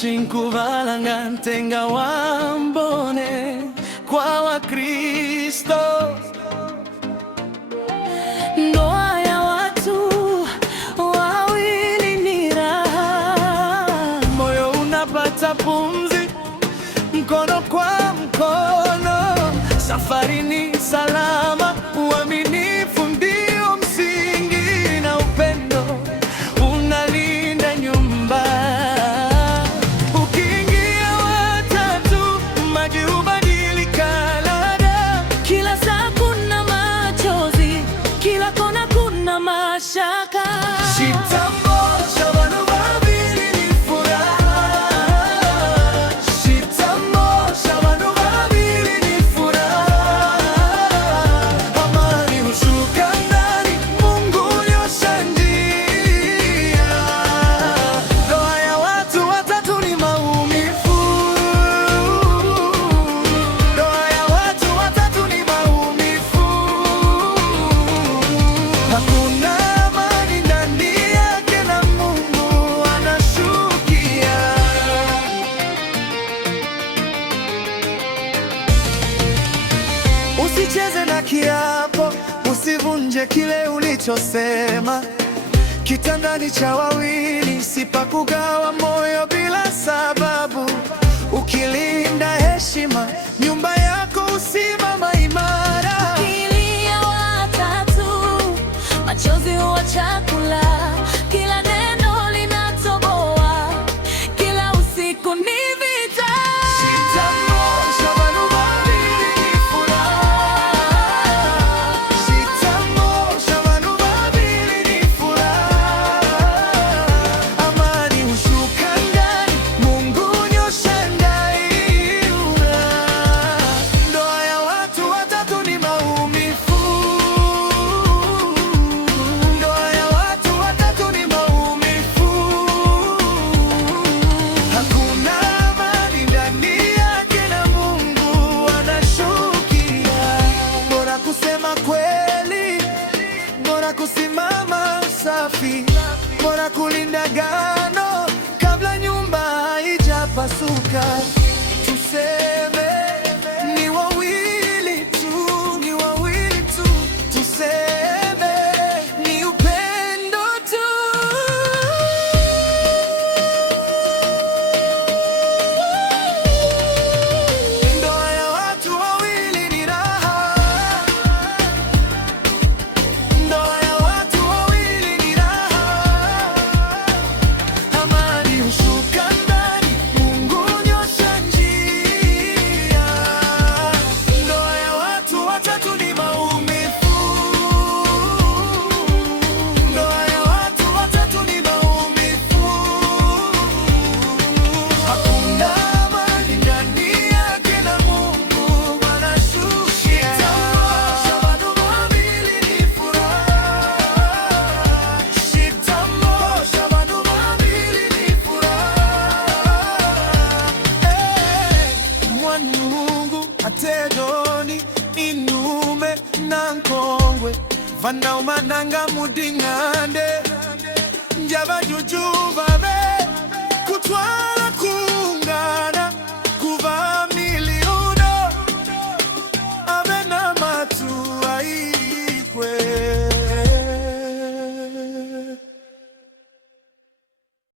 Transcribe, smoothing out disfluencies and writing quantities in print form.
shinkuvalanga ntenga wambone kwa Wakristo. Ndoa ya watu wawili ni raha, moyo unapata pumzi, mkono kwa mkono, safari ni salama, uaminifu ndio msingi, na upendo unalinda nyumba. Ukiingia watatu, maji hubadilika ladha. Kila saa kuna machozi, kila kona kuna mashaka. Usicheze na kiapo, usivunje kile ulichosema. Kitandani cha wawili si pa kugawa moyo bila sababu. Ukilinda heshima, nyumba yako usimama imara. Ukilia watatu, machozi huwa chakula. Kila neno linatoboa, kila usiku ni vita. Kusimama safi, bora kulinda agano kabla nyumba haijapasuka. Tuseme ni wawili tu, ni wawili tu. Tuseme ni upendo tu. Ndoa ya watu wawili ni raha. Mungu atedoni inume na nkongwe vanauma nanga mudingande.